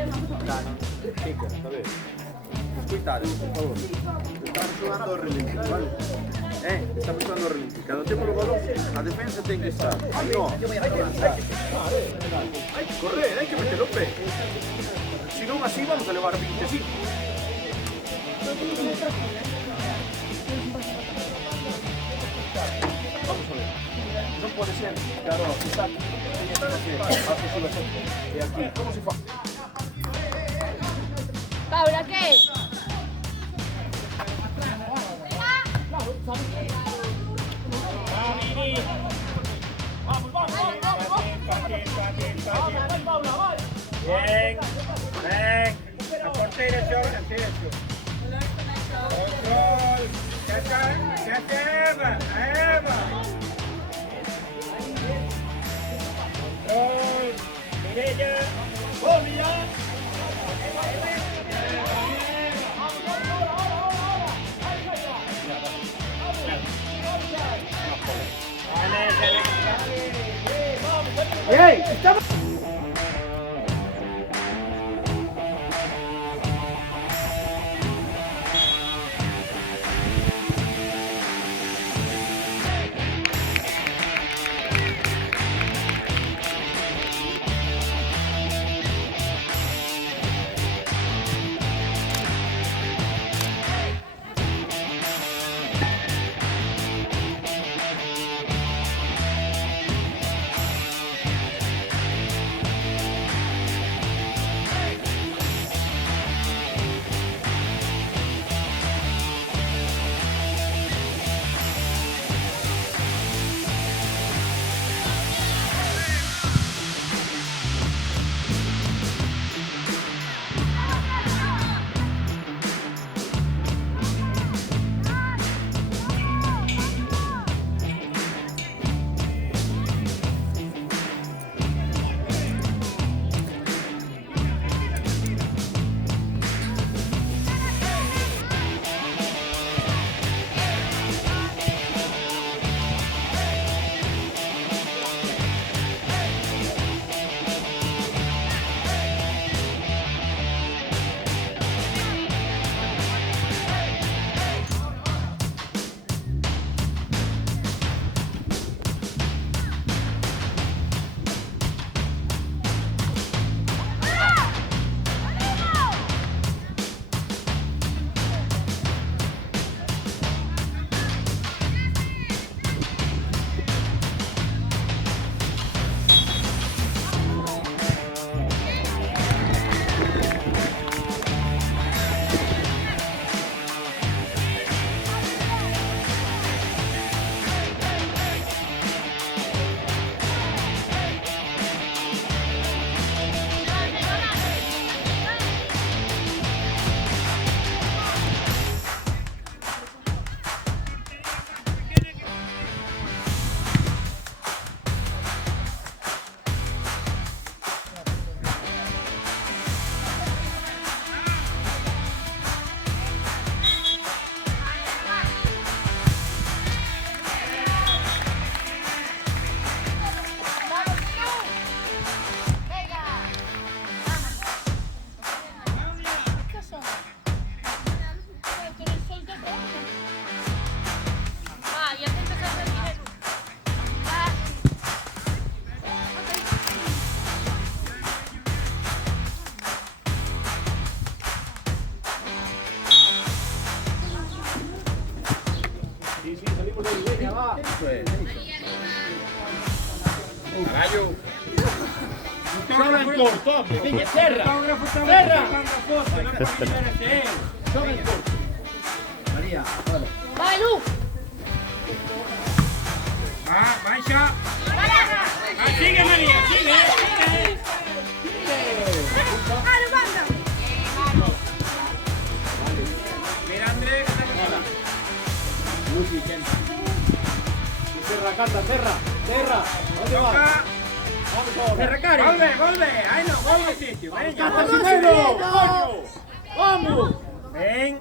Chica, está bene. Cuidado, por favor. Estamos jugando a relinchar, ¿vale? Estamos jugando a relinchar. Cada tempo no balón, a defensa ten que estar. No, hai que correr, hai que meter o pé. Se non así vamos a levar 25. Vamos a ver. Non pode ser, claro, exacto. E aquí, como se fa? Paula, ¿qué? Bien, ven, la portera gioca, control, se ateva, control, derecha, obvia. ¡Ey! ¡Estamos! Caballo. Sono in corto, quindi terra! Terra! Sono in corto! Maria, vale. Vai, Lu! Vai ya. Sigue María, sigue. Mira Andrés, Lucy, terra, canta, terra! ¿Dónde vas? Vamos, Terra cari. Vuelve. Ahí no, vuelve al sitio. ¡Vamos! Ven.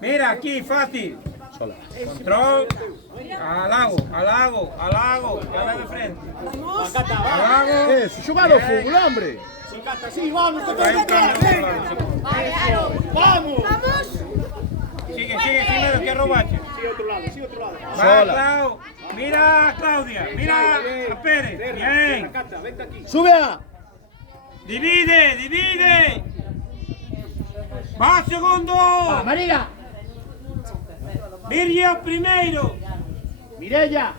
Mira, aquí, fácil. Control. Al lago. Ya de frente. Al lago. ¡Jugado fútbol, hombre! Sí, Cata, sí, vamos, que Hay un cambio. ¡Vamos! Sigue, sigue, que robache. Sigue otro lado. Va, Clau. Mira, Claudia. Mira a Pérez. Bien. Cata, vente aquí. ¡Sube! Divide. Va, segundo. María! Virgilio primero. Mirella!